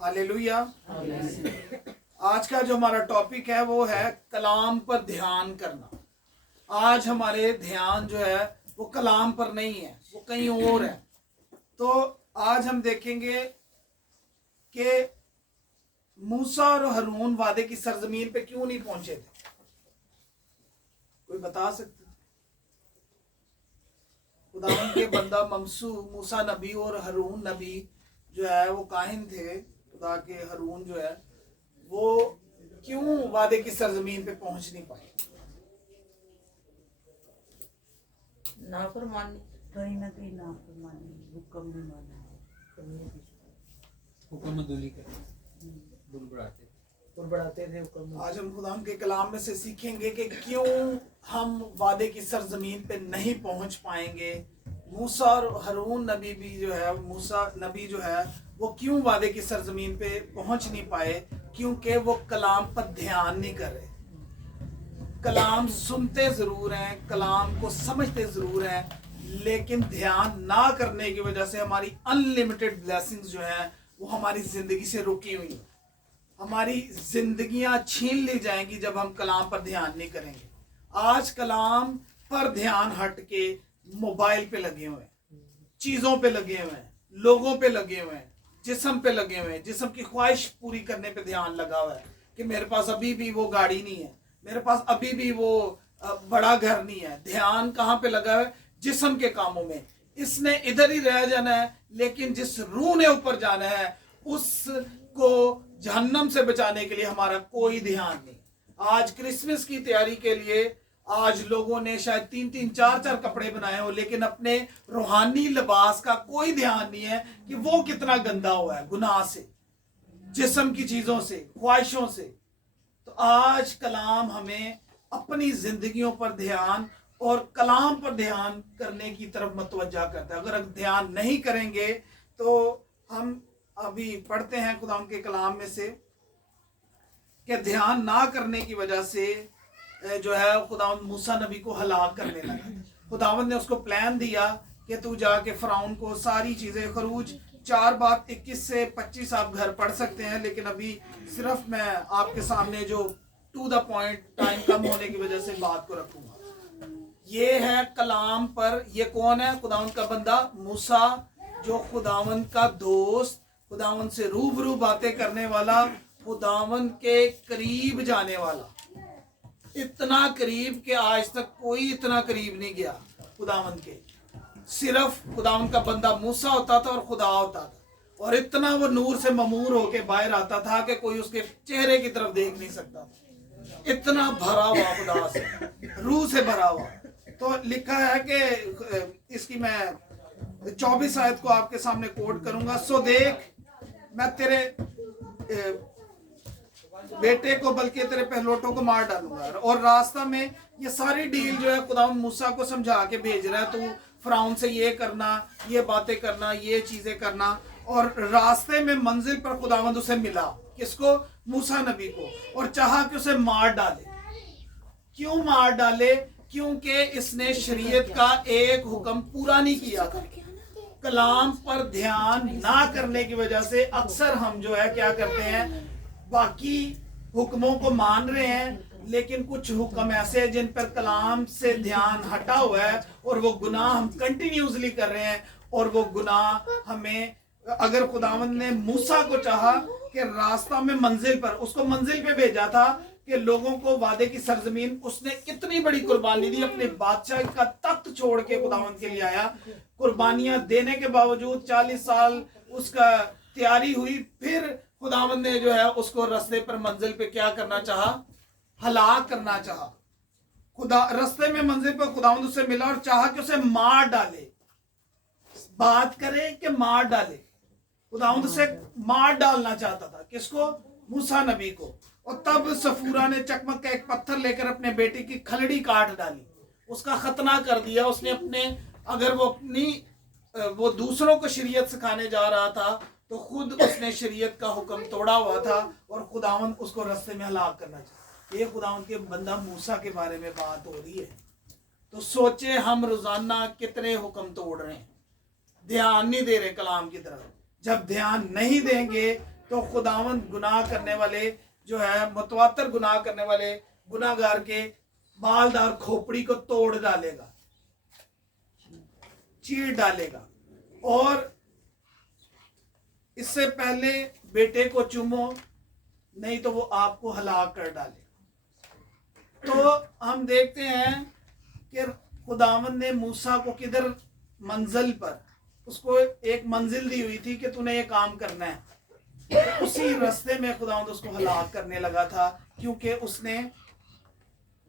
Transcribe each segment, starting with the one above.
Hallelujah. आज का जो हमारा टॉपिक है वो है कलाम पर ध्यान करना। आज हमारे ध्यान जो है वो कलाम पर नहीं है, वो कहीं और है। तो आज हम देखेंगे कि मूसा और हारून वादे की सरजमीन पे क्यों नहीं पहुंचे थे। कोई बता सकते? खुदावंद के बंदा ममसू मूसा नबी और हारून नबी जो है वो काहिन थे। खुदा के हारून जो है वो क्यों वादे की सरजमीन पे पहुंच नहीं पाए? नाफरमानी, कहीं ना कहीं नाफरमानी, हुक्म नहीं माना, हुक्म अदुली करते बुड़बड़ाते थे हुक्म। आज हम खुदा के कलाम में से सीखेंगे कि क्यों हम वादे की सरजमीन पे नहीं पहुंच पाएंगे। मूसा और हारून नबी भी जो है, मूसा नबी जो है वो क्यों वादे की सरजमीन पे पहुंच नहीं पाए? क्योंकि वो कलाम पर ध्यान नहीं कर रहे। कलाम सुनते जरूर हैं, कलाम को समझते जरूर हैं, लेकिन ध्यान ना करने की वजह से हमारी अनलिमिटेड ब्लेसिंग्स जो हैं वो हमारी जिंदगी से रुकी हुई हैं। हमारी जिंदगियां छीन ली जाएंगी जब हम कलाम पर ध्यान नहीं करेंगे। आज कलाम पर ध्यान हट के मोबाइल पे लगे हुए हैं, चीजों पे लगे हुए हैं, लोगों पे लगे हुए हैं, जिस्म पे लगे हुए हैं। जिस्म की ख्वाहिश पूरी करने पे ध्यान लगा हुआ है कि मेरे पास अभी भी वो गाड़ी नहीं है, मेरे पास अभी भी वो बड़ा घर नहीं है। ध्यान कहाँ पे लगा है? जिस्म के कामों में। इसने इधर ही रह जाना है, लेकिन जिस रूह ने ऊपर जाना है उसको जहन्नम से बचाने के लिए हमारा कोई ध्यान नहीं। आज क्रिसमस की तैयारी के लिए आज लोगों ने शायद 3-3, 4-4 कपड़े बनाए हो, लेकिन अपने रूहानी लिबास का कोई ध्यान नहीं है कि वो कितना गंदा हुआ है गुनाह से, जिस्म की चीजों से, ख्वाहिशों से। तो आज कलाम हमें अपनी जिंदगियों पर ध्यान और कलाम पर ध्यान करने की तरफ मतवज्जा करता है। अगर ध्यान नहीं करेंगे तो हम अभी पढ़ते हैं खुदा के कलाम में से कि ध्यान ना करने की वजह से जो है खुदावंद मूसा नबी को हलाक करने लगा। खुदावंद ने उसको प्लान दिया कि तू जाके फराउन को सारी चीजें, खरूज 4:21 से 25 आप घर पढ़ सकते हैं, लेकिन अभी सिर्फ मैं आपके सामने जो टू द पॉइंट टाइम कम होने की वजह से बात को रखूंगा। ये है कलाम पर, ये कौन है? खुदावंद का बंदा मूसा, जो खुदावंद का दोस्त, खुदावंद से रूबरू बातें करने वाला, खुदावंद के करीब जाने वाला। इतना करीब कि आज तक कोई इतना करीब नहीं गया खुदावंद के। सिर्फ खुदावंद का बंदा मूसा होता था और खुदा होता था, और इतना वो नूर से ममूर होके बाहर आता था कि कोई उसके चेहरे की तरफ देख नहीं सकता था। इतना भरा हुआ खुदा से, रूह से भरा हुआ। तो लिखा है कि इसकी मैं 24 आयत को आपके सामने कोट करूंगा। सो देख, मैं तेरे बेटे को बल्कि तेरे पहलोटों को मार डालूंगा। और रास्ता में ये सारी डील जो है खुदावंद मूसा को समझा के भेज रहा है, तू फराउन से ये करना, ये बातें करना, ये चीजें करना। और रास्ते में मंजिल पर खुदावंद उसे मिला, किसको? मूसा नबी को, और चाहा कि उसे मार डाले। क्यों मार डाले? क्योंकि इसने शरीयत का एक हुक्म पूरा नहीं किया था। कलाम पर ध्यान ना करने की वजह से अक्सर हम जो है क्या करते हैं, बाकी हुक्मों को मान रहे हैं, लेकिन कुछ हुक्म ऐसे हैं जिन पर कलाम से ध्यान हटा हुआ है, और वो गुनाह हम कंटिन्यूसली कर रहे हैं। और वो गुनाह हमें, अगर खुदावंद ने मूसा को चाहा कि रास्ता में मंजिल पर, उसको मंजिल पे भेजा था कि लोगों को वादे की सरजमीन, उसने कितनी बड़ी कुर्बानी दी। अपने बादशाह का तख्त छोड़ के खुदावंद के लिए आया। कुर्बानियां देने के बावजूद 40 साल उसका तैयारी हुई। फिर खुदावंद ने जो है उसको रास्ते पर मंजिल पे क्या करना चाहा? हलाक करना चाहा। खुदा रास्ते में मंजिल पर खुदावंद उससे मिला और चाहा कि उसे मार डाले। बात करे कि मार डाले। खुदावंद उसे मार डालना चाहता था। किसको? मूसा नबी को। और तब सफूरा ने चकमक का एक पत्थर लेकर अपने बेटे की खलड़ी काट डाली, उसका खतना कर दिया। उसने अपने, अगर वो दूसरों को शरीयत सिखाने जा रहा था तो खुद उसने शरीयत का हुक्म तोड़ा हुआ था, और खुदावंद उसको रास्ते में हलाक करना चाहिए। ये खुदावंद के बंदा मूसा के बारे में बात हो रही है। तो सोचे हम रोजाना कितने हुक्म तोड़ रहे हैं, ध्यान नहीं दे रहे कलाम की तरफ। जब ध्यान नहीं देंगे तो खुदावंद गुनाह करने वाले जो है मुतवातर गुनाह करने वाले गुनाहगार के बालदार खोपड़ी को तोड़ डालेगा, चीर डालेगा। और इससे पहले बेटे को चूमो, नहीं तो वो आपको हलाक कर डालेगा। तो हम देखते हैं कि खुदावंद ने मूसा को किधर मंजिल पर उसको एक मंजिल दी हुई थी कि तूने ये काम करना है, तो उसी रास्ते में खुदावंद उसको हलाक करने लगा था, क्योंकि उसने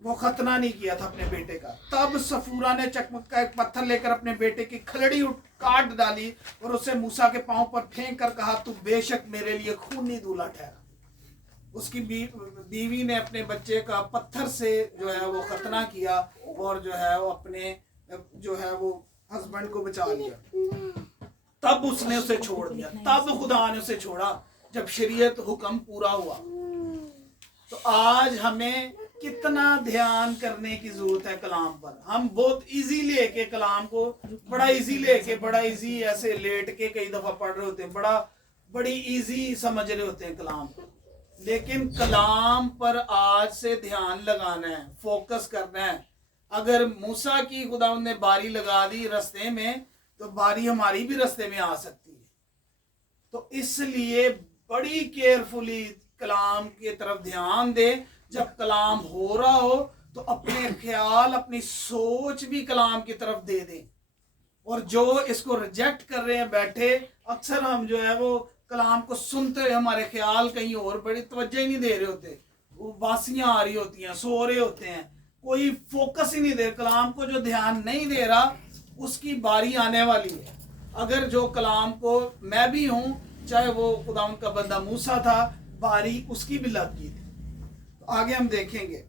वो खतना नहीं किया था अपने बेटे का। तब सफूरा ने चकमक का एक पत्थर लेकर अपने बेटे की खलड़ी काट डाली और उसे मूसा के पांव पर फेंक कर कहा, तू बेशक मेरे लिए खूनी दूल्हा ठहरा। उसकी बीवी ने अपने बच्चे का पत्थर से जो है वो खतना किया और जो है वो अपने जो है वो हस्बैंड को बचा लिया। तब उसने उसे छोड़ दिया, तब खुदा ने उसे छोड़ा जब शरीयत हुक्म पूरा हुआ। तो आज हमें कितना ध्यान करने की जरूरत है कलाम पर। हम बहुत इजी लेके कलाम को बड़ा इजी लेके बड़ा इजी ऐसे लेट के कई दफा पढ़ रहे होते हैं, बड़ी इजी समझ रहे होते हैं कलाम को, लेकिन कलाम पर आज से ध्यान लगाना है, फोकस करना है। अगर मूसा की खुदा ने बारी लगा दी रास्ते में, तो बारी हमारी भी रास्ते में आ सकती है। तो इसलिए बड़ी केयरफुली कलाम की तरफ ध्यान दे। जब कलाम हो रहा हो तो अपने ख्याल अपनी सोच भी कलाम की तरफ दे दें। और जो इसको रिजेक्ट कर रहे हैं बैठे, अक्सर हम जो है वो कलाम को सुनते हुए हमारे ख्याल कहीं और, बड़ी तवज्जो ही नहीं दे रहे होते, वो बासियां आ रही होती हैं, सो रहे होते हैं, कोई फोकस ही नहीं दे। कलाम को जो ध्यान नहीं दे रहा उसकी बारी आने वाली है। अगर जो कलाम को मैं भी हूँ, चाहे वो खुदावन का बंदा मूसा था, बारी उसकी भी लग गई थी। तो आगे हम देखेंगे।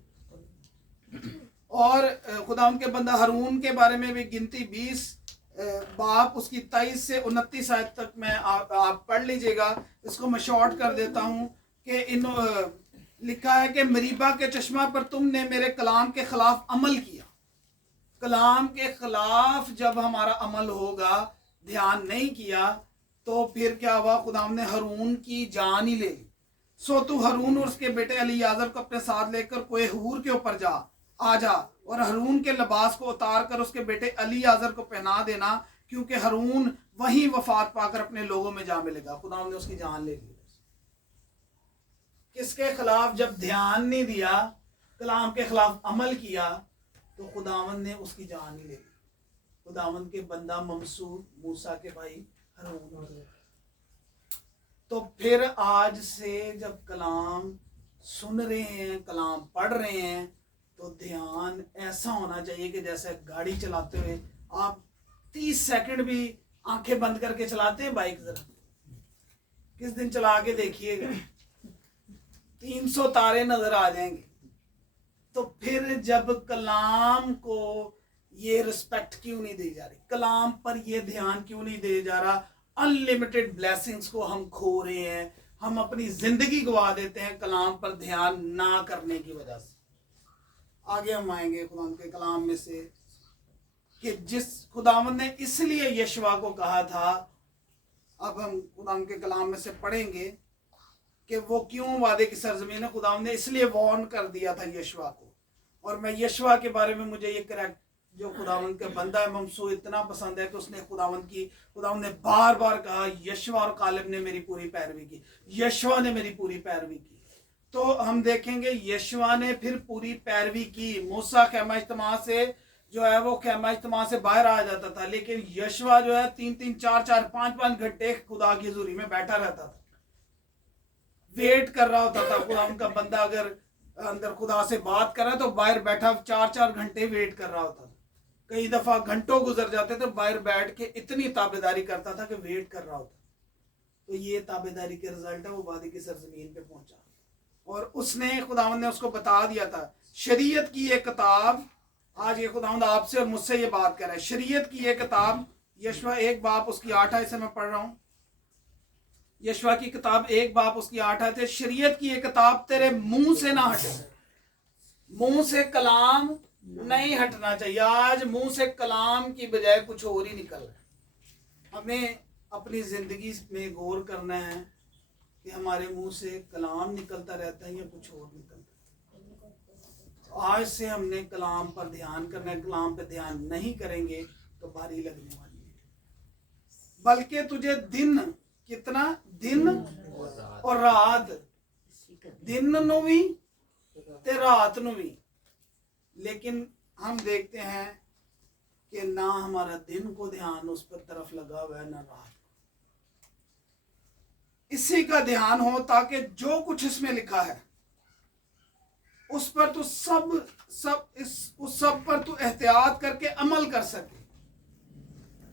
और खुदावन के बंदा हारून के बारे में भी गिनती 20 बाप उसकी 23 से 29 आयत तक मैं आप पढ़ लीजिएगा। इसको मैं शॉर्ट कर देता हूँ कि लिखा है कि मरीबा के चश्मा पर तुमने मेरे कलाम के खिलाफ अमल किया। कलाम के खिलाफ जब हमारा अमल होगा, ध्यान नहीं किया, तो फिर क्या हुआ, खुदाम ने हारून की जान ही ले ली। सो तू हारून और उसके बेटे अलीआजर को अपने साथ लेकर कोहे हूर के ऊपर आ जा और हारून के लिबास को उतार कर उसके बेटे अलीआजर को पहना देना, क्योंकि हारून वही वफात पाकर अपने लोगों में जा मिलेगा। खुदाम ने उसकी जान ले ली। किसके खिलाफ जब ध्यान नहीं दिया, कलाम के खिलाफ अमल किया, तो खुदावन ने उसकी जान ही ले ली। खुदावन के बंदा ममसूद मूसा के भाई हारून। तो फिर आज से जब कलाम सुन रहे हैं, कलाम पढ़ रहे हैं, तो ध्यान ऐसा होना चाहिए कि जैसे गाड़ी चलाते हुए आप 30 सेकंड भी आंखें बंद करके चलाते हैं बाइक, जरा किस दिन चला के देखिएगा, 300 तारे नजर आ जाएंगे। तो फिर जब कलाम को ये रिस्पेक्ट क्यों नहीं दी जा रही, कलाम पर ये ध्यान क्यों नहीं दिया जा रहा, अनलिमिटेड ब्लेसिंग्स को हम खो रहे हैं, हम अपनी जिंदगी गवा देते हैं कलाम पर ध्यान ना करने की वजह से। आगे हम आएंगे खुदाम के कलाम में से कि जिस खुदावन ने इसलिए यशवा को कहा था, अब हम खुदाम के कलाम में से पढ़ेंगे कि वो क्यों वादे की सरजमीन है। खुदावन ने इसलिए वार्न कर दिया था यशवा को। और मैं यशवा के बारे में मुझे ये करेक्ट जो खुदावन का बंदा है ममसू इतना पसंद है कि उसने खुदावन ने बार बार कहा, यशवा और कालिब ने मेरी पूरी पैरवी की, यशवा ने मेरी पूरी पैरवी की। तो हम देखेंगे यशवा ने फिर पूरी पैरवी की। मूसा खैमा इज्तिमा से जो है वो खैमा इज्तिमा से बाहर आ जाता था, लेकिन यशवा जो है 3-3, 4-4, 5-5 घंटे खुदा की हुजूरी में बैठा रहता था, वेट कर रहा होता था। खुदा उनका बंदा अगर अंदर खुदा से बात कर रहा है तो बाहर बैठा 4-4 घंटे वेट कर रहा होता था। कई दफा घंटों गुजर जाते थे, बाहर बैठ के इतनी ताबेदारी करता था कि वेट कर रहा होता। तो ये ताबेदारी के रिजल्ट है, वो वादी की सरजमीन पे पहुंचा और उसने खुदावंद ने उसको बता दिया था शरीयत की एक किताब। आज ये खुदावंद आपसे और मुझसे ये बात कर रहा है, शरीयत की एक किताब। यशवा 1 बाप उसकी 8 आयत से मैं पढ़ रहा हूं। यशवा की किताब 1 बाप उसकी 8 आयत है। शरीयत की एक किताब तेरे मुंह से ना हटे। मुंह से कलाम नहीं हटना चाहिए। आज मुंह से कलाम की बजाय कुछ और ही निकल रहा है। हमें अपनी जिंदगी में गौर करना है कि हम हमारे मुंह से कलाम निकलता रहता है या कुछ और निकलता है। आज से हमने कलाम पर ध्यान करना है, कलाम पर ध्यान नहीं करेंगे तो भारी लगने वाली है। बल्कि तुझे दिन, कितना दिन और रात, दिन ਨੂੰ ਵੀ ਤੇ रात ਨੂੰ भी। लेकिन हम देखते हैं कि ना हमारा दिन को ध्यान उस पर तरफ लगा हुआ है, ना रात। इसी का ध्यान हो ताकि जो कुछ इसमें लिखा है उस पर तू उस सब पर तू एहतियात करके अमल कर सके,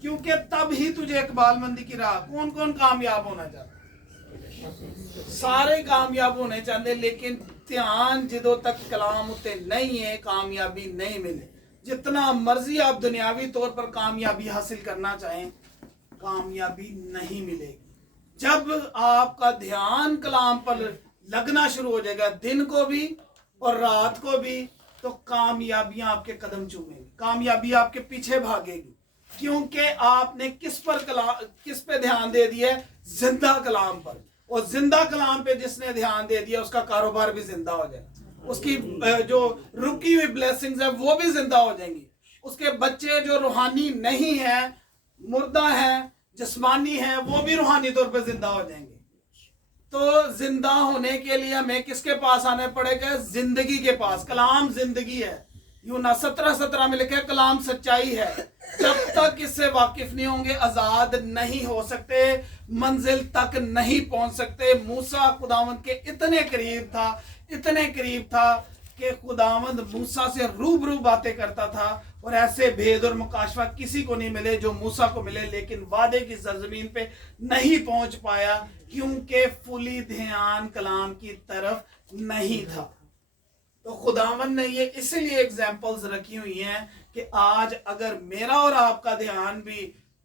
क्योंकि तब ही तुझे इकबालमंदी की राह। कौन कौन कामयाब होना चाहता है? सारे कामयाब होने चाहते, लेकिन ध्यान जिदों तक कलाम उते नहीं है कामयाबी नहीं मिले। जितना मर्जी आप दुनियावी तौर पर कामयाबी हासिल करना चाहें, कामयाबी नहीं मिलेगी। जब आपका ध्यान कलाम पर लगना शुरू हो जाएगा, दिन को भी और रात को भी, तो कामयाबियां आपके कदम चूमेंगी, कामयाबी आपके पीछे भागेगी। क्योंकि आपने किस पे ध्यान दे दिया है? जिंदा कलाम पर। और जिंदा कलाम पे जिसने ध्यान दे दिया उसका कारोबार भी जिंदा हो जाएगा, उसकी जो रुकी हुई ब्लेसिंग्स है वो भी जिंदा हो जाएंगी। उसके बच्चे जो रूहानी नहीं है, मुर्दा है, जिस्मानी है, वो भी रूहानी तौर पे जिंदा हो जाएंगे। तो जिंदा होने के लिए हमें किसके पास आने पड़ेगा? जिंदगी के पास। कलाम जिंदगी है। यूना 17:17 में लिखा है कलाम सच्चाई है। जब तक इससे वाकिफ नहीं होंगे आजाद नहीं हो सकते, मंजिल तक नहीं पहुंच सकते। मूसा खुदावंद के इतने करीब था कि खुदावंद मूसा से रूबरू बातें करता था, और ऐसे भेद और मुकाशवा किसी को नहीं मिले जो मूसा को मिले। लेकिन वादे की सरजमीन पे नहीं पहुंच पाया, क्योंकि फुली ध्यान कलाम की तरफ नहीं था। तो खुदावंद ने ये इसलिए एग्जाम्पल्स रखी हुई हैं कि आज अगर मेरा और आपका ध्यान भी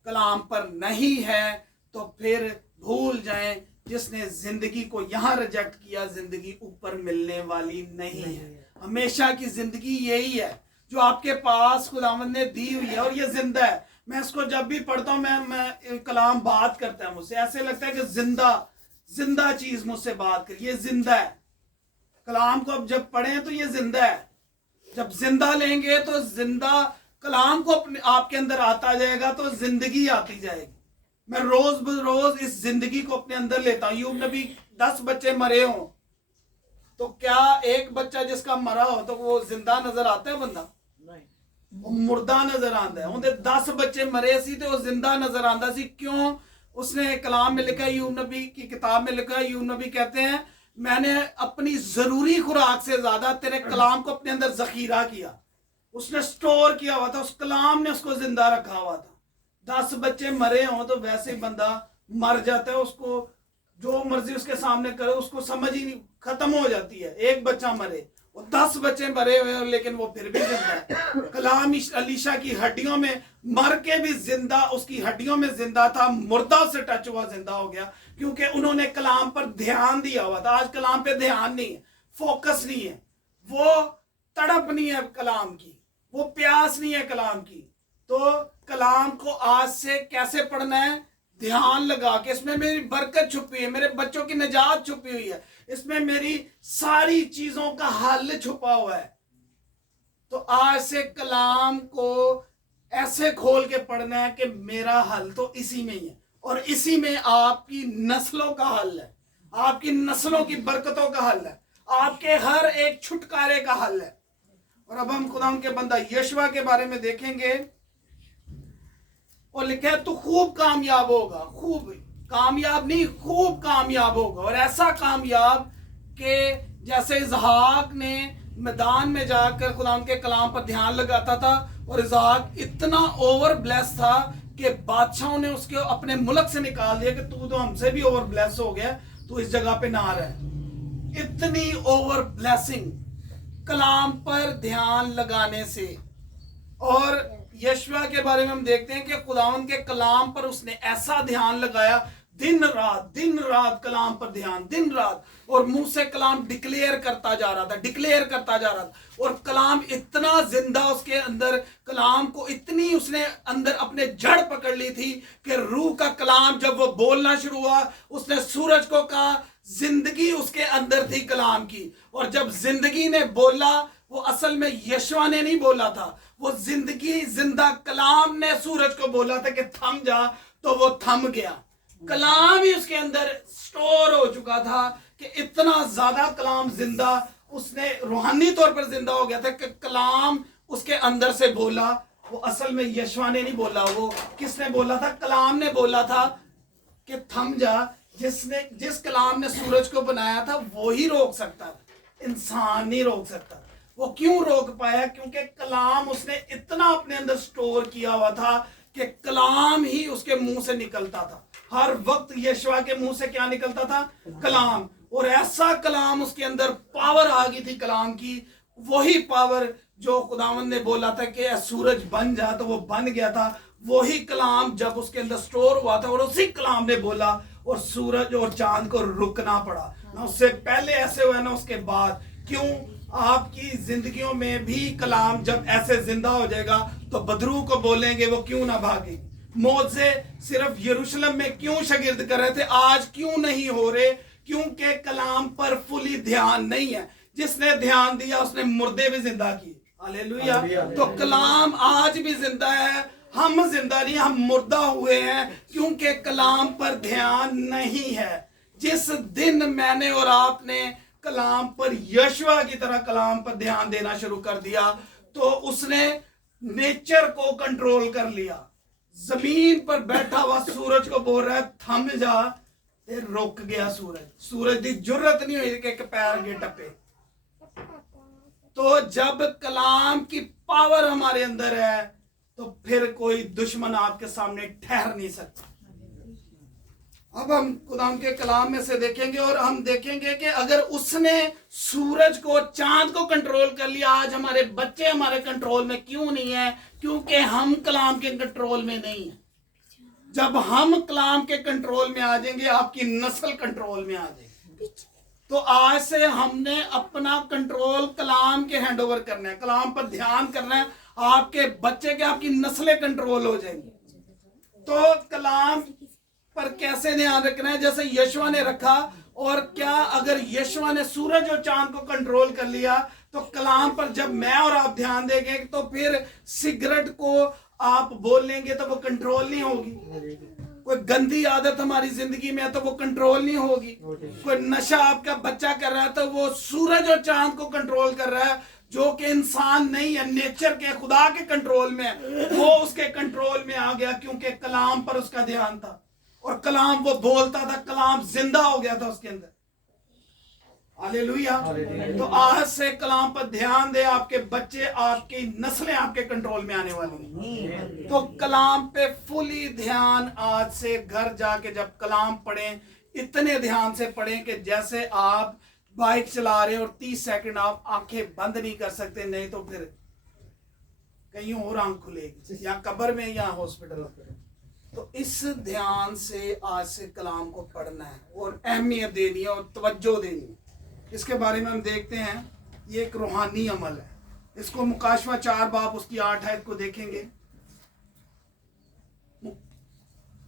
कलाम पर नहीं है तो फिर भूल जाएं, जिसने जिंदगी को यहाँ रिजेक्ट किया, जिंदगी ऊपर मिलने वाली नहीं है। हमेशा की जिंदगी यही है जो आपके पास खुदावंद ने दी हुई है, और ये जिंदा है। मैं इसको जब भी पढ़ता हूँ, मैं कलाम बात करता है मुझसे, ऐसे लगता है कि जिंदा चीज मुझसे बात कर, ये जिंदा है। कलाम को अब जब पढ़ें तो ये जिंदा है। जब जिंदा लेंगे तो जिंदा कलाम को अपने आपके अंदर आता जाएगा तो जिंदगी आती जाएगी। मैं रोज इस जिंदगी को अपने अंदर लेता हूँ। यूब नबी 10 बच्चे मरे हों तो क्या एक बच्चा जिसका मरा हो तो वो जिंदा नजर आता है? बंदा वो मुर्दा नजर आता है। उनके 10 बच्चे मरे सी तो वो जिंदा नजर आता सी। क्यों? उसने कलाम में लिखा है, यूब नबी की किताब में लिखा है, यूब नबी कहते हैं मैंने अपनी जरूरी खुराक से ज्यादा तेरे कलाम को अपने अंदर जखीरा किया। उसने स्टोर किया हुआ था, उस कलाम ने उसको जिंदा रखा हुआ था। 10 बच्चे मरे हों तो वैसे ही बंदा मर जाता है, उसको जो मर्जी उसके सामने करे उसको समझ ही नहीं, खत्म हो जाती है। एक बच्चा मरे, वो 10 बच्चे मरे हुए हैं लेकिन वो फिर भी जिंदा है। कलाम अलीशा की हड्डियों में मर के भी जिंदा, उसकी हड्डियों में जिंदा था, मुर्दा से टच हुआ जिंदा हो गया, क्योंकि उन्होंने कलाम पर ध्यान दिया हुआ था। आज कलाम पे ध्यान नहीं है, फोकस नहीं है, वो तड़प नहीं है कलाम की, वो प्यास नहीं है कलाम की। तो कलाम को आज से कैसे पढ़ना है? ध्यान लगा के। इसमें मेरी बरकत छुपी है, मेरे बच्चों की निजात छुपी हुई है, इसमें मेरी सारी चीजों का हल छुपा हुआ है। तो आज से कलाम को ऐसे खोल के पढ़ना है कि मेरा हल तो इसी में ही है, और इसी में आपकी नस्लों का हल है, आपकी नस्लों की बरकतों का हल है, आपके हर एक छुटकारे का हल है। और अब हम खुदा के बंदा यशवा के बारे में देखेंगे। और लिखा है तू खूब कामयाब होगा, खूब कामयाब नहीं, खूब कामयाब होगा। और ऐसा कामयाब कि जैसे इसहाक ने मैदान में जाकर खुदा के कलाम पर ध्यान लगाता था, और इसहाक इतना ओवर ब्लेस था कि बादशाहों ने उसके अपने मुल्क से निकाल दिया कि तू तो हमसे भी ओवर ब्लेस हो गया, तू इस जगह पे ना रहे। इतनी ओवर ब्लेसिंग कलाम पर ध्यान लगाने से। और यशवा के बारे में हम देखते हैं कि खुदावंद के कलाम पर उसने ऐसा ध्यान लगाया, दिन रात कलाम पर ध्यान, दिन रात। और मुंह से कलाम डिक्लेयर करता जा रहा था, और कलाम इतना जिंदा उसके अंदर, कलाम को इतनी उसने अंदर अपने जड़ पकड़ ली थी कि रूह का कलाम जब वो बोलना शुरू हुआ, उसने सूरज को कहा जिंदगी उसके अंदर थी कलाम की। और जब जिंदगी ने बोला, वो असल में यशवा ने नहीं बोला था, वो जिंदगी जिंदा कलाम ने सूरज को बोला था कि थम जा, तो वो थम गया। कलाम ही उसके अंदर स्टोर हो चुका था कि इतना ज्यादा कलाम जिंदा, उसने रूहानी तौर पर जिंदा हो गया था कि कलाम उसके अंदर से बोला। वो असल में यशवा ने नहीं बोला, वो किसने बोला था? कलाम ने बोला था कि थम जा। जिस कलाम ने सूरज को बनाया था वो ही रोक सकता था, इंसान नहीं रोक सकता। वो क्यों रोक पाया? क्योंकि कलाम उसने इतना अपने अंदर स्टोर किया हुआ था कि कलाम ही उसके मुंह से निकलता था। हर वक्त यशवा के मुंह से क्या निकलता था? कलाम। और ऐसा कलाम उसके अंदर पावर आ गई थी कलाम की, वही पावर जो खुदावंद ने बोला था कि सूरज बन जा, तो वो बन गया था। वही कलाम जब उसके अंदर स्टोर हुआ था और उसी कलाम ने बोला, और सूरज और चांद को रुकना पड़ा। ना उससे पहले ऐसे हुआ ना उसके बाद। क्यों? आपकी जिंदगियों में भी कलाम जब ऐसे जिंदा हो जाएगा तो बदरू को बोलेंगे, वो क्यों ना भागे। मोजे सिर्फ यरूशलेम में क्यों शागिर्द कर रहे थे, आज क्यों नहीं हो रहे? क्योंकि कलाम पर फुली ध्यान नहीं है। जिसने ध्यान दिया उसने मुर्दे भी जिंदा किए। हालेलुया। तो कलाम आज भी जिंदा है, हम जिंदा नहीं, हम मुर्दा हुए हैं, क्योंकि कलाम पर ध्यान नहीं है। जिस दिन मैंने और आपने कलाम पर, यशवा की तरह कलाम पर ध्यान देना शुरू कर दिया, तो उसने नेचर को कंट्रोल कर लिया। जमीन पर बैठा हुआ सूरज को बोल रहा है थम जा, ते रुक गया सूरज। सूरज की जरूरत नहीं हुई कि पैर अगे टपे। तो जब कलाम की पावर हमारे अंदर है तो फिर कोई दुश्मन आपके सामने ठहर नहीं सकता। अब हम खुदाम के कलाम में से देखेंगे और हम देखेंगे कि अगर उसने सूरज को, चांद को कंट्रोल कर लिया, आज हमारे बच्चे हमारे कंट्रोल में क्यों नहीं है? क्योंकि हम कलाम के कंट्रोल में नहीं है। जब हम कलाम के कंट्रोल में आ जाएंगे, आपकी नस्ल कंट्रोल में आ जाएगी। तो आज से हमने अपना कंट्रोल कलाम के हैंड ओवर करना है, कलाम पर ध्यान करना है। आपके बच्चे के, आपकी नस्लें कंट्रोल हो जाएंगी। तो कलाम पर कैसे ध्यान रखना है? जैसे यशवा ने रखा। और क्या अगर यशवा ने सूरज और चांद को कंट्रोल कर लिया, तो कलाम पर जब मैं और आप ध्यान देंगे तो फिर सिगरेट को आप बोल लेंगे तो वो कंट्रोल नहीं होगी। कोई गंदी आदत हमारी जिंदगी में है तो वो कंट्रोल नहीं होगी। कोई नशा आपका बच्चा कर रहा है तो वो सूरज और चांद को कंट्रोल कर रहा है, जो कि इंसान नहीं है, नेचर के, खुदा के कंट्रोल में है। वो उसके कंट्रोल में आ गया क्योंकि कलाम पर उसका ध्यान था और कलाम वो बोलता था, कलाम जिंदा हो गया था उसके अंदर। हालेलुया। तो आज से कलाम पर ध्यान दे, आपके बच्चे, आपकी नस्लें आपके कंट्रोल में आने वाली हैं। तो कलाम पे फुली ध्यान आज से घर जाके जब कलाम पढ़ें, इतने ध्यान से पढ़ें कि जैसे आप बाइक चला रहे और 30 सेकंड आप आंखें बंद नहीं कर सकते, नहीं तो फिर कहीं और आंख खुलेगी, या कब्र में या हॉस्पिटल। तो इस ध्यान से आज से कलाम को पढ़ना है और अहमियत देनी है और तवज्जो देनी है। इसके बारे में हम देखते हैं, ये एक रूहानी अमल है। इसको मुकाशवा 4 बाब उसकी 8 आयत को देखेंगे।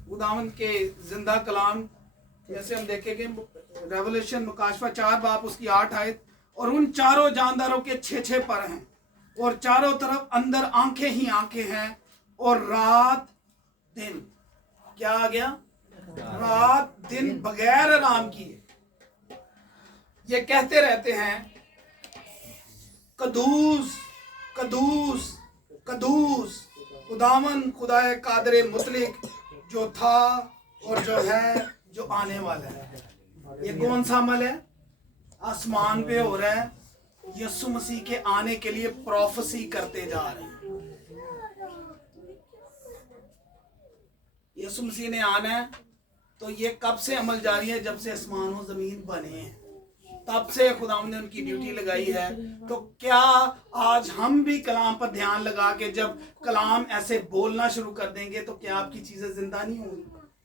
खुदावंद के जिंदा कलाम जैसे हम देखेंगे, रेवलेशन मुकाशवा 4 बाब उसकी 8 आयत। और उन चारों जानदारों के 6 पर हैं और चारों तरफ अंदर आंखें ही आंखें हैं, और रात दिन, क्या आ गया? रात दिन बगैर आराम किए ये कहते रहते हैं, कदूस कदूस कदूस खुदावन खुदाए कादरे मुतलिक, जो था और जो है, जो आने वाला है। ये कौन सा अमल है? आसमान पे हो रहा है। यीशु मसीह के आने के लिए प्रोफेसी करते जा रहे हैं। यीशु मसीह ने आना है, तो ये कब से अमल जारी है? जब से आसमान और जमीन बने हैं, तब से खुदावंद ने उनकी ड्यूटी लगाई है। तो क्या आज हम भी कलाम पर ध्यान लगा के जब कलाम ऐसे बोलना शुरू कर देंगे तो क्या आपकी चीजें जिंदा नहीं होंगी?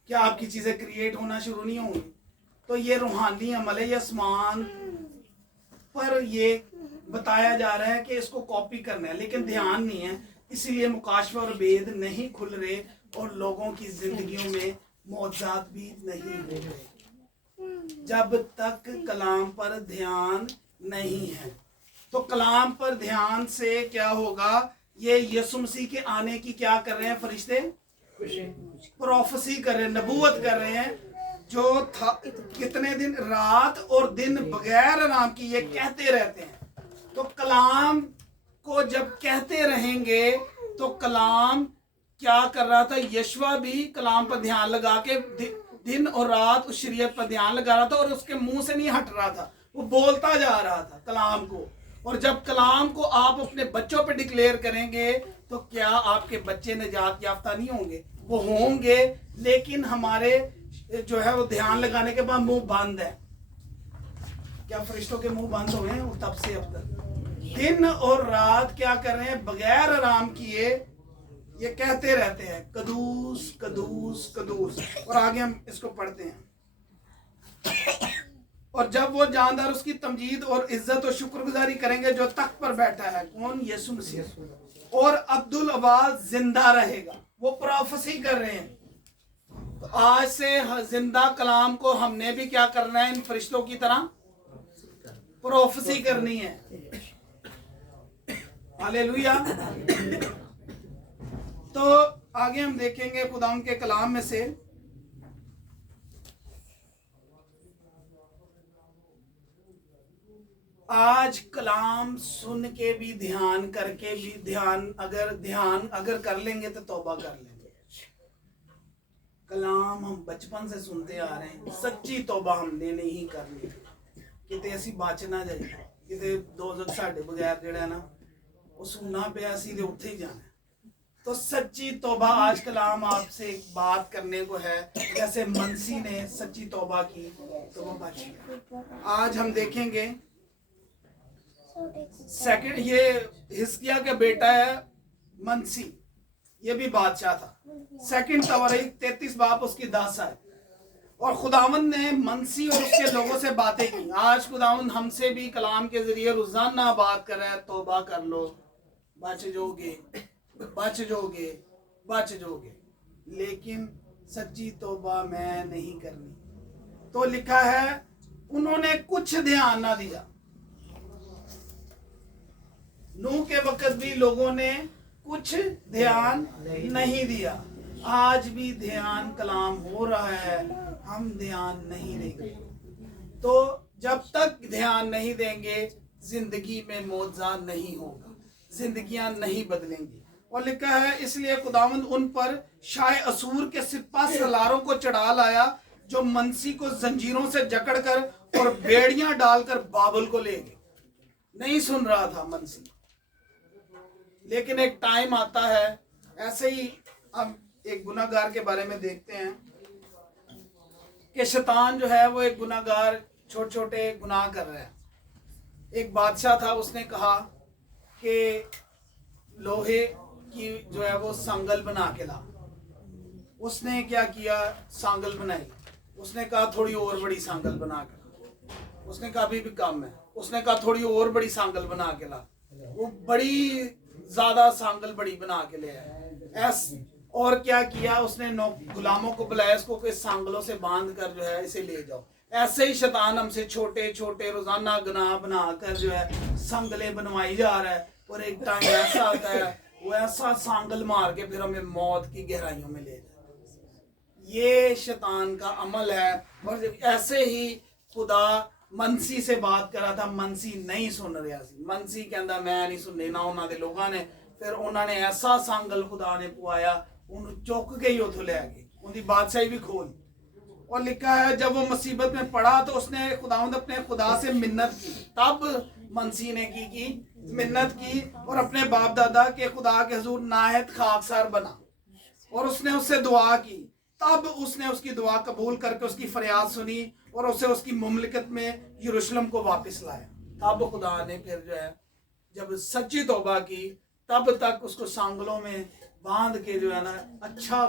क्या आपकी चीजें क्रिएट होना शुरू नहीं होंगी? तो ये रूहानी अमल है, ये आसमान पर ये बताया जा रहा है कि इसको कॉपी करना है, लेकिन ध्यान नहीं है। इसीलिए मुकाशवा और वेद नहीं खुल रहे और लोगों की जिंदगियों में मौजाद भी नहीं हो रहे। जब तक कलाम पर ध्यान नहीं है। तो कलाम पर ध्यान से क्या होगा, ये यीशु मसीह के आने की क्या कर रहे हैं फरिश्ते, प्रोफेसी कर रहे हैं, नबूवत कर रहे हैं। जो था कितने दिन, रात और दिन बगैर आराम की ये कहते रहते हैं। तो कलाम को जब कहते रहेंगे तो कलाम क्या कर रहा था, यशवा भी कलाम पर ध्यान लगा के दिन और रात उस शरीयत पर ध्यान लगा रहा था और उसके मुंह से नहीं हट रहा था, वो बोलता जा रहा था कलाम को। और जब कलाम को आप अपने बच्चों पे डिक्लेयर करेंगे तो क्या आपके बच्चे निजात याफ्ता नहीं होंगे? वो होंगे, लेकिन हमारे जो है वो ध्यान लगाने के बाद मुंह बंद है। क्या फरिश्तों के मुंह बंद हुए हैं वो तब से अब तक? दिन और रात क्या कर रहे हैं, बगैर आराम किए ये कहते रहते हैं कदूस कदूस कदूस। और आगे हम इसको पढ़ते हैं। और जब वो जानदार उसकी तमजीद और इज्जत और शुक्रगुजारी करेंगे जो तख्त पर बैठा है, कौन, यीशु मसीह, और अब्दुल अब्बास जिंदा रहेगा। वो प्रोफेसी कर रहे हैं। तो आज से जिंदा कलाम को हमने भी क्या करना है, इन फरिश्तों की तरह प्रोफेसी करनी है। हालेलुया। तो आगे हम देखेंगे खुदाम के कलाम में से आज कलाम सुन के भी, ध्यान करके भी, ध्यान अगर कर लेंगे तो तौबा कर लेंगे। कलाम हम बचपन से सुनते आ रहे हैं, सच्ची तौबा हमने नहीं करनी। किते ऐसी बात ना जाए, किते दो जग साढ़े बगैर जड़ा ना वो सुनना पे असी दे उत्थे ही जाना। तो सच्ची तौबा, आज कलाम आपसे एक बात करने को है। जैसे मनसी ने सच्ची तौबा की तो वो बच गया। आज हम देखेंगे सेकंड, ये हिजकिय्याह का बेटा है मनसी, ये भी बादशाह था। सेकंड तवारीख 33 बाब उसकी 10 है। और खुदावंद ने मनसी और उसके लोगों से बातें की। आज खुदावंद हमसे भी कलाम के जरिए रोजाना बात कर रहा है, तौबा कर लो, बच जाओगे बच जाओगे बच जाओगे। लेकिन सच्ची तौबा मैं नहीं करनी। तो लिखा है उन्होंने कुछ ध्यान ना दिया। नूह के वक्त भी लोगों ने कुछ ध्यान नहीं दिया। आज भी ध्यान कलाम हो रहा है, हम ध्यान नहीं देंगे। तो जब तक ध्यान नहीं देंगे जिंदगी में मौजा नहीं होगा, जिंदगियां नहीं बदलेंगी। और लिखा है इसलिए खुदावंद उन पर शाह असूर के सिपा सलारों को चढ़ा लाया, जो मनसी को जंजीरों से जकड़ कर और बेड़ियां डालकर बाबुल को ले गए। नहीं सुन रहा था मनसी। लेकिन एक टाइम आता है, ऐसे ही हम एक गुनाहगार के बारे में देखते हैं कि शैतान जो है वो एक गुनाहगार छोटे छोटे गुनाह कर रहा है। एक बादशाह था, उसने कहा कि लोहे की जो है वो सांगल बना के ला। उसने क्या किया, सांगल बनाई। उसने कहा थोड़ी और बड़ी सांगल बना के ला। उसने कहा अभी भी कम है। उसने कहा थोड़ी और बड़ी सांगल बना के ला। वो बड़ी ज्यादा सांगल बड़ी बना के ले आया। और क्या किया, उसने गुलामों को बुलाया, इसको इस सांगलों से बांध कर जो है इसे ले जाओ। ऐसे ही शैतान हमसे छोटे छोटे रोजाना गुनाह बनाकर जो है सांगलें बनवाई जा रहा है। और एक टाइम ऐसा आता है वो ऐसा सांगल मार के फिर हमें मौत की गहराइयों में ले जाए। ये शैतान का अमल है। और ऐसे ही खुदा मनसी से बात करा था, मनसी नहीं सुन रहा सी। मनसी कहता मैं नहीं सुनने ना। उन्होंने लोगों ने फिर उन्होंने ऐसा सांगल खुदा ने पुआया, उन्हें चुक के ही उतो ले गए, उनकी बादशाही भी खोल। और लिखा है जब वो मुसीबत में पड़ा तो उसने खुदावंद अपने खुदा से मिन्नत की। तब मनसी ने की मिन्नत की और अपने बाप दादा के खुदा के हुजूर नाहत खाकसार बना। और उसने उससे दुआ की। तब उसने उसकी दुआ कबूल करके उसकी फरियाद सुनी और उसे उसकी मुमलिकत में यरूशलेम को वापस लाया। तब खुदा ने फिर जो है जब सच्ची तौबा की, तब तक उसको सांगलों में बांध के जो है ना अच्छा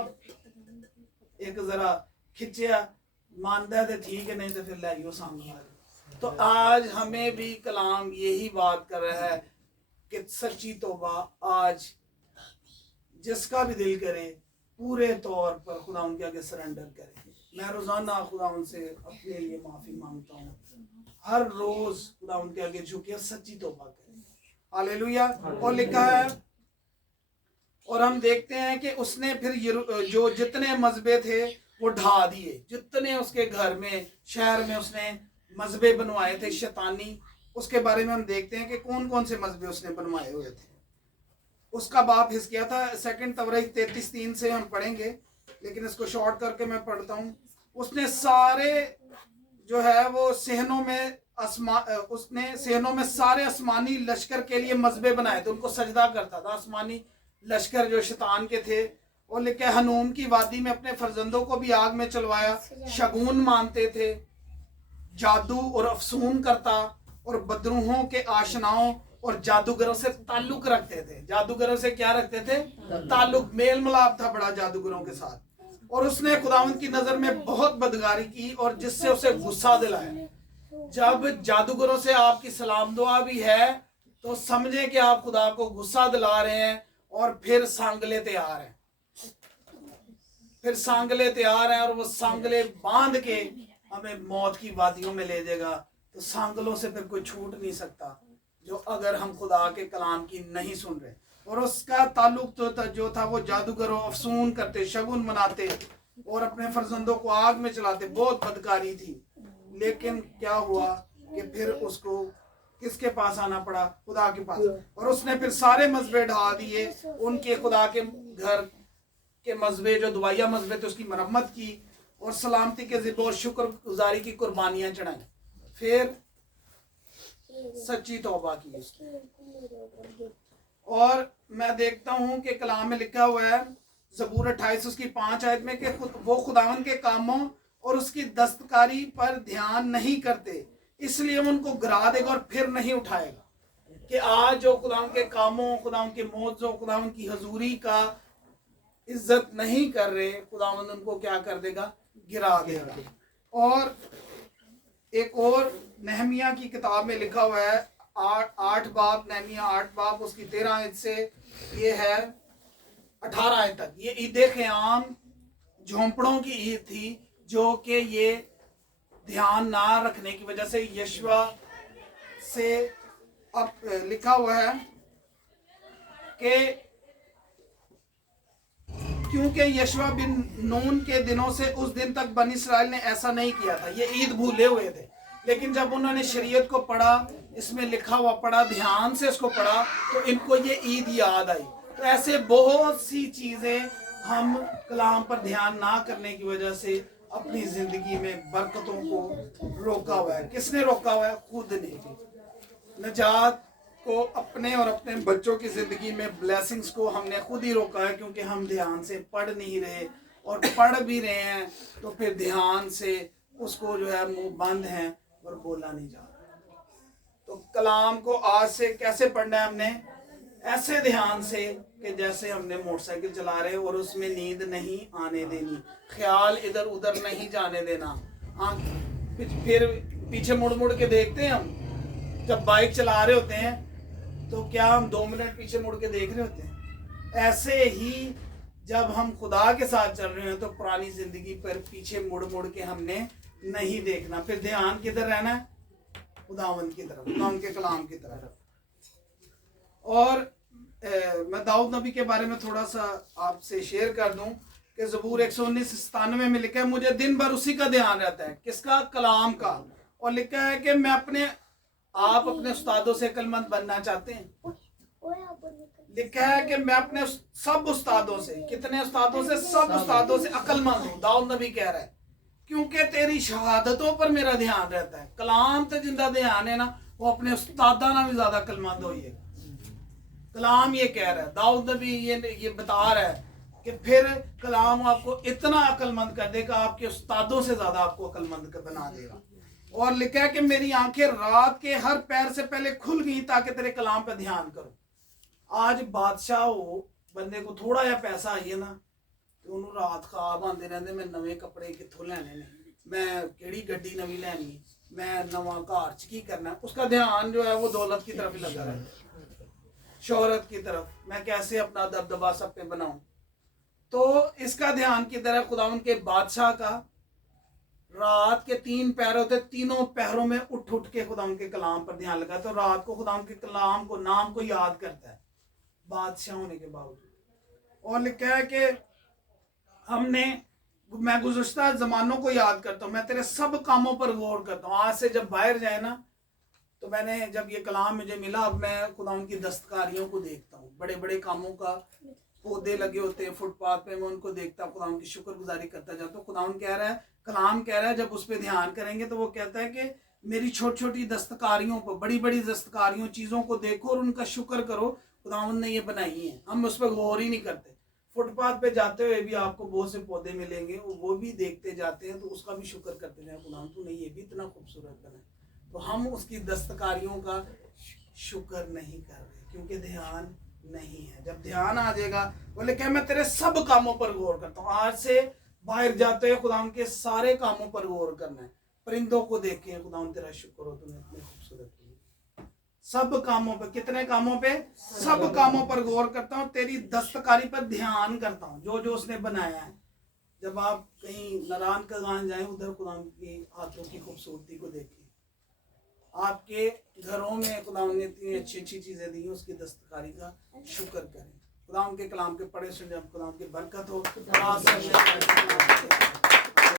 एक जरा खिंचिया, मानदा तो ठीक है, नहीं तो फिर लाइयो सांगल। तो आज हमें भी कलाम यही बात कर रहा है कि सच्ची तौबा आज जिसका भी दिल करे पूरे तौर पर खुदा उनके आगे सरेंडर करे। मैं रोजाना खुदावन से अपने लिए माफी मांगता हूँ, हर रोज खुदावन के आगे झुके और सच्ची तौबा करें। हालेलुया। और लिखा है, और हम देखते हैं कि उसने फिर जो जितने मजबे थे वो ढा दिए, जितने उसके घर में शहर में उसने मजबे बनवाए थे शैतानी, उसके बारे में हम देखते हैं कि कौन कौन से मजबे उसने बनवाए हुए थे। उसका बाप हिजकिय्याह था। 2 तवरीख 33:3 से हम पढ़ेंगे, लेकिन इसको शॉर्ट करके मैं पढ़ता हूँ। उसने सारे जो है वो सहनों में सारे आसमानी लश्कर के लिए मजबे बनाए थे, उनको सजदा करता था आसमानी लश्कर जो शैतान के थे। और लिखे हनूम की वादी में अपने फर्जंदों को भी आग में चलवाया, शगुन मानते थे, जादू और अफसून करता और बदरूहों के आशनाओं और जादूगरों से ताल्लुक रखते थे। जादूगरों से क्या रखते थे? ताल्लुक, मेल मिलाप था बड़ा जादूगरों के साथ। और उसने खुदावंद की नजर में बहुत बदगारी की और जिससे उसे गुस्सा दिलाया। जब जादूगरों से आपकी सलाम दुआ भी है तो समझे कि आप खुदा को गुस्सा दिला रहे हैं, और फिर सांगले तैयार हैं, और वो सांगले बांध के हमें मौत की वादियों में ले जाएगा। तो सांगलों से फिर कोई छूट नहीं सकता जो अगर हम खुदा के कलाम की नहीं सुन रहे। और उसका ताल्लुक तो जो था वो जादूगरों, अफसून करते, शगुन मनाते और अपने फर्जंदों को आग में चलाते। बहुत बदकारी थी। लेकिन क्या हुआ कि फिर उसको किसके पास आना पड़ा? खुदा के पास। और उसने फिर सारे मजबे ढा दिए, उनके खुदा के घर के मजबे जो दुआया मजबे थे उसकी मरम्मत की और सलामती के ज़िबा और शुक्र गुजारी की कुर्बानियां चढ़ाई। फिर सच्ची तौबा की उसकी। और मैं देखता हूं कि कलाम में लिखा हुआ है ज़बूर 28 उसकी 5 आयत में कि वो खुदावन के कामों और उसकी दस्तकारी पर ध्यान नहीं करते, इसलिए उनको गिरा देगा और फिर नहीं उठाएगा। कि आज जो खुदावन के कामों, खुदावन के मौजों, खुदावन की हजूरी का इज्जत नहीं कर रहे, खुदावन उनको क्या कर देगा? गिरा देगा। और एक और नहमिया की किताब में लिखा हुआ है 8 बाब, नहमिया 8 बाब उसकी 13 आयत से ये है 18 आयत तक। ये ईद क़याम झोंपड़ों की ईद थी, जो कि ये ध्यान ना रखने की वजह से यशवा से अब लिखा हुआ है कि क्योंकि यशवा बिन नून के दिनों से उस दिन तक बनी इस्राएल ने ऐसा नहीं किया था। ये ईद भूले हुए थे, लेकिन जब उन्होंने शरीयत को पढ़ा, इसमें लिखा हुआ पढ़ा, ध्यान से इसको पढ़ा, तो इनको ये ईद याद आई। तो ऐसे बहुत सी चीजें हम कलाम पर ध्यान ना करने की वजह से अपनी जिंदगी में बरकतों को रोका हुआ है। किसने रोका हुआ है? खुद ने। नजात को अपने और अपने बच्चों की जिंदगी में ब्लेसिंग्स को हमने खुद ही रोका है, क्योंकि हम ध्यान से पढ़ नहीं रहे, और पढ़ भी रहे हैं तो फिर ध्यान से उसको जो है मुंह बंद है और बोला नहीं जा रहा। तो कलाम को आज से कैसे पढ़ना है? हमने ऐसे ध्यान से कि जैसे हमने मोटरसाइकिल चला रहे और उसमें नींद नहीं आने देनी, ख्याल इधर उधर नहीं जाने देना। आंख फिर पीछे मुड़ मुड़ के देखते हैं हम जब बाइक चला रहे होते हैं, तो क्या हम 2 मिनट पीछे मुड़ के देख रहे होते हैं? ऐसे ही जब हम खुदा के साथ चल रहे हैं तो पुरानी जिंदगी पर पीछे मुड़ मुड़ के हमने नहीं देखना। फिर ध्यान किधर रहना है? खुदावंद की तरफ, खुदावंद के कलाम की तरफ। और मैं दाऊद नबी के बारे में थोड़ा सा आपसे शेयर कर दूं कि ज़बूर 119:97 में लिखा है, मुझे दिन भर उसी का ध्यान रहता है। किसका? कलाम का। और लिखा है कि मैं आप अपने उस्तादों से अक्लमंद बनना चाहते हैं? लिखा है कि मैं अपने सब उस्तादों से, कितने उस्तादों से? सब उस्तादों से अक्लमंद हूँ। दाऊद नबी कह रहा है, क्योंकि तेरी शहादतों पर मेरा ध्यान रहता है। कलाम तो जिंदा ध्यान है ना, वो अपने उस्तादा ना भी ज्यादा अक्लमंद होइए। कलाम ये कह रहा है, दाऊद नबी ये बता रहा है कि फिर कलाम आपको इतना अक्लमंद कर देगा, आपके उस्तादों से ज्यादा आपको अक्लमंद बना देगा। और लिखा है कि मेरी आंखें रात के हर पैर से पहले खुल गई ताकि तेरे कलाम पर ध्यान करूं। आज बादशाह हो, बंदे को थोड़ा या पैसा आइए ना तो उन्होंने रात ख्वाब आते रहते, मैं नवे कपड़े कितों लैने ने, मैं केड़ी गड्डी नवी लैनी, मैं नवा घर च की करना। उसका ध्यान जो है वो दौलत की तरफ ही लगा है, शोहरत की तरफ, मैं कैसे अपना दबदबा सब पे बनाऊं। तो इसका ध्यान किधर है? खुदावंद के बादशाह का रात के 3 पहर होते, तीनों पहरों में उठ उठ के खुदा के कलाम पर ध्यान लगा, तो रात को खुदा के कलाम को, नाम को याद करता है बादशाह होने के बावजूद। और लिखा है कि मैं गुज़श्ता ज़मानों को याद करता हूँ, मैं तेरे सब कामों पर गौर करता हूँ। आज से जब बाहर जाए ना, तो मैंने जब ये कलाम मुझे मिला, अब मैं खुदा की दस्तकारियों को देखता हूँ। बड़े बड़े कामों का पौधे लगे होते हैं फुटपाथ पे, मैं उनको देखता हूँ, खुदा की शुक्रगुजारी करता जाता हूँ। खुदा कह रहा है, कलाम कह रहा है, जब उस पर ध्यान करेंगे तो वो कहता है कि मेरी छोटी छोटी दस्तकारियों पर, बड़ी बड़ी दस्तकारियों, चीज़ों को देखो और उनका शुक्र करो, खुदा ने ये बनाई है। हम उस पर गौर ही नहीं करते। फुटपाथ पे जाते हुए भी आपको बहुत से पौधे मिलेंगे, वो भी देखते जाते हैं, तो उसका भी शुक्र करते जाए, खुदा तूने ये भी इतना खूबसूरत बना। तो हम उसकी दस्तकारियों का शुक्र नहीं कर रहे क्योंकि ध्यान नहीं है। जब ध्यान आ जाएगा, बोले क्या मैं तेरे सब कामों पर गौर करता हूँ। आज से बाहर जाते हुए खुदा के सारे कामों पर गौर करना है। परिंदों को देखें, खुदा तेरा शुक्र हो, तूने इतने खूबसूरत किए। सब कामों पर, कितने कामों पे? सब कामों पर गौर करता हूँ, तेरी दस्तकारी पर ध्यान करता हूँ, जो जो उसने बनाया है। जब आप कहीं नारायण का गान जाए, उधर खुदा की हाथों की खूबसूरती को देखें। आपके घरों में खुदा ने इतनी अच्छी अच्छी चीजें दी, उसकी दस्तकारी का शुक्र करें। खुदा के कलाम के पढ़े सुन, जब खुदा की बरकत हो।